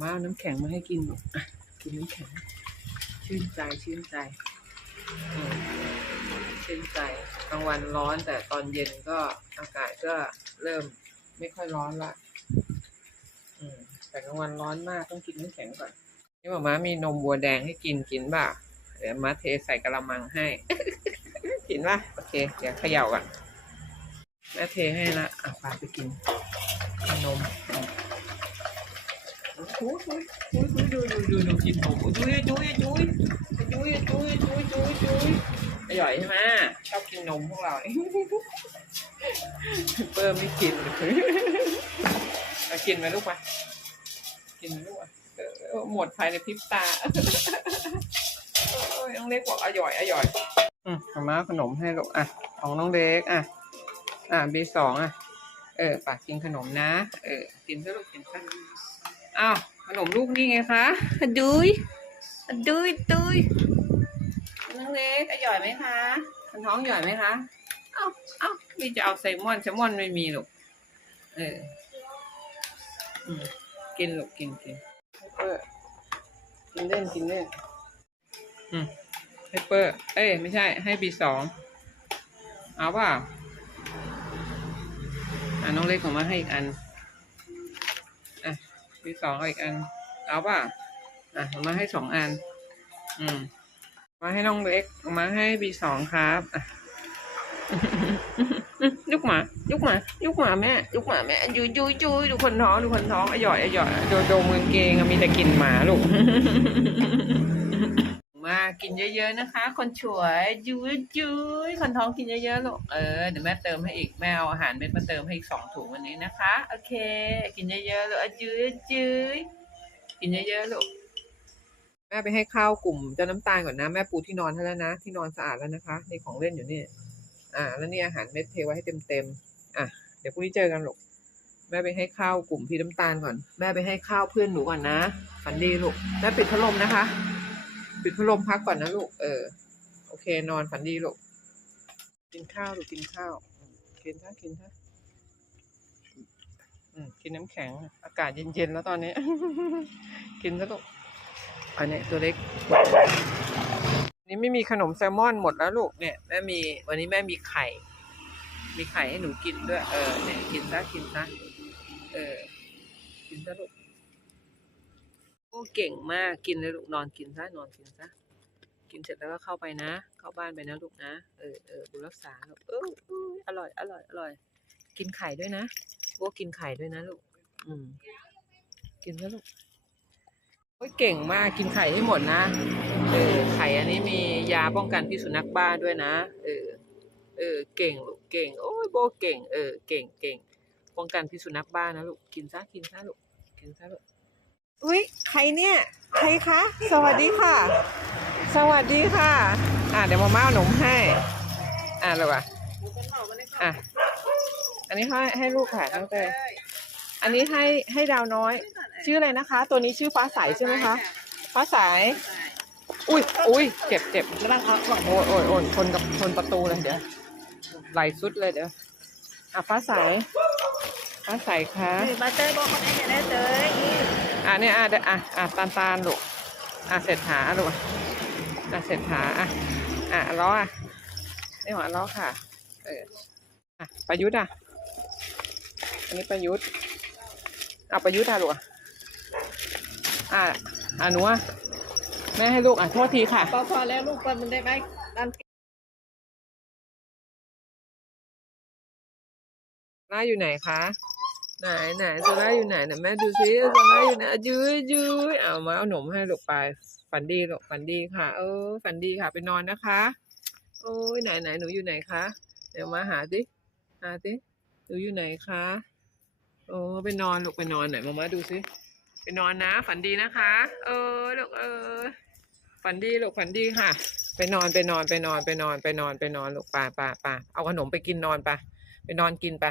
มาเอาน้ำแข็งมาให้กินลูกอะกินน้ำแข็ง ชื่นใจชื่นใจชื่นใจกลางวันร้อนแต่ตอนเย็นก็อากาศก็เริ่มไม่ค่อยร้อนละแต่กลางวันร้อนมากต้องกินน้ำแข็งก่อน นี่หมาม้ามีนมวัวแดงให้กินกินบ่าเดี๋ยวมาเทใส่กระมังให้ กินป่ะโอเค เดี๋ยวเขย่าก่อนแม่เทให้ละอะปาไปกินนม โอ้โหดูดูดูดูกินนมจุ้ยจุ้ยจุ้ยจุ้ยจุ้ยจุ้ยจุ้ยจุ้ยอร่อยใช่ไหมชอบกินนมพวกเราเปิ้มไม่กินมากินไหมลูกมากินไหมลูกอะหมดภายในพริบตาโอ้ยน้องเล็กบอกอร่อยอร่อยอืมามาขนมให้ลูกอะของน้องเล็กอะอะบีสองอะเออปากกินขนมนะ เออ กินซะลูกกินซะ อ้าวขนมลูกนี่ไงคะดุยดุยดุยน้องเล็กอร่อยไหมคะคนท้องอร่อยไหมคะเอ้าเอ้านี่จะเอาแซลมอนแซลมอนไม่มีลูกเอออืมกินลูกกินกินเออกินเล่นกินเล่นอืมให้เปอร์ เอ้ยไม่ใช่ ให้บีสองเอาเปล่าอะน้องเล็กของมาให้อีกอันอะ บีสองอาอีกอัน เอาป่ะอะเอามาให้สองอัน อืม มาให้น้องเล็กเอามาให้บีสองครับอะยุกหมา ยุกหมา ยุกหมาแม่ ยุกหมาแม่ยุยยุยยุยดูคนท้องดูคนท้องอร่อยอร่อยโดโดมือเกงมีแต่กลิ่นหมาลูก กินเยอะๆนะคะ คนสวยยุ้ยยุ้ยคนท้องกินเยอะๆลูกเออเดี๋ยวแม่เติมให้อีกแม่เอาอาหารเม็ดมาเติมให้อีกสองถุงวันนี้นะคะ โอเค กินเยอะๆลูกอะยุ้ยยุ้ยกินเยอะๆลูกแม่ไปให้ข้าวกลุ่มเจ้าน้ำตาลก่อนนะแม่ปูที่นอนให้แล้วนะที่นอนสะอาดแล้วนะคะนี่ของเล่นอยู่นี่อ่า แล้วนี่อาหารเม็ดเทไว้ให้เต็มๆอะเดี๋ยวพรุ่งนี้เจอกันลูกแม่ไปให้ข้าวกลุ่มพี่น้ำตาลก่อน แม่ไปให้ข้าวเพื่อนหนูก่อนนะฝันดีลูกแม่ปิดพัดลมนะคะ ปิดพัดลมพักก่อนนะลูก เออ โอเค นอนฝันดีลูก กินข้าวลูกกินข้าว กินซะกินซะอืมกินน้ำแข็ง อากาศเย็นๆแล้วตอนนี้ กินซะลูก อันนี้ตัวเล็ก นี่ไม่มีขนมแซลมอนหมดแล้วลูก เนี่ยแม่มี วันนี้แม่มีไข่ มีไข่ให้หนูกินด้วย เออ เนี่ยกินซะกินซะเออ กินซะลูก เก่งมากกินเลยลูกนอนกินซะนอนกินซะกินเสร็จแล้วก็เข้าไปนะ เข้าบ้านไปนะลูกนะเออเออดูรักษาลูกเออเอออร่อยอร่อยอร่อย กินไข่ด้วยนะโอ้กินไข่ด้วยนะลูกอืมกินซะลูกโอ้ยเก่งมากกินไข่ให้หมดนะเออไข่อันนี้มียาป้องกันพิษสุนัขบ้าด้วยนะเออเออเก่งลูกเก่งโอ้ยโบเก่งเออเก่งเก่งป้องกันพิษสุนัขบ้านะลูกกินซะกินซะลูกกินซะลูก อุ๊ยใครเนี่ย ใครคะ สวัสดีค่ะ สวัสดีค่ะ อะเดี๋ยวมาม่าเอาหนมให้ อะเลยวะอะ อันนี้ให้ให้ลูกค่ะตั้งแต่อันนี้ให้ให้ดาวน้อย ชื่ออะไรนะคะ ตัวนี้ชื่อฟ้าใสใช่ไหมคะ ฟ้าใส อุ้ยอุ้ยเจ็บเจ็บแล้วบ้างครับโอ้ยโอ้ยโอ้ยชนกับชนประตูเลยเดี๋ยวไหลสุดเลยเดี๋ยวอะฟ้าใส ฟ้าใสค่ะมาเตยบอกเขาไม่เห็นได้เตยอะเนี่ยอะเดี๋ยวอะอะตาลตาลลูกอะเสร็จหาลูกอะเสร็จหาอะอะล้ออะนี่หัวล้อค่ะเอออะประยุทธ์อะอันนี้ประยุทธ์เอาประยุทธ์อะลูกอะอะอะหนูอะแม่ให้ลูกอะโทษทีค่ะพอพอแล้วลูกปมันได้ไหมดันซาร่าอยู่ไหนคะ ไหนไหนโซาร่าอยู่ไหนนะแม่ดูซิโซาร่าอยู่ไหนอะยื้อยื้อเอามาเอาหนมให้ลูกไปฝันดีลูกฝันดีค่ะ เออฝันดีค่ะไปนอนนะคะ โอ้ยไหนไหนหนูอยู่ไหนคะเดี๋ยวมาหาสิหาสิหนูอยู่ไหนคะโอ้ไปนอนลูกไปนอนไหนมามาดูสิไปนอนนะ ฝันดีนะคะ เออลูกเออฝันดีลูกฝันดีค่ะ ไปนอนไปนอนไปนอนไปนอนไปนอนไปนอนลูกป่าป่าป่าเอาขนมไปกินนอนไปไปนอนกินไป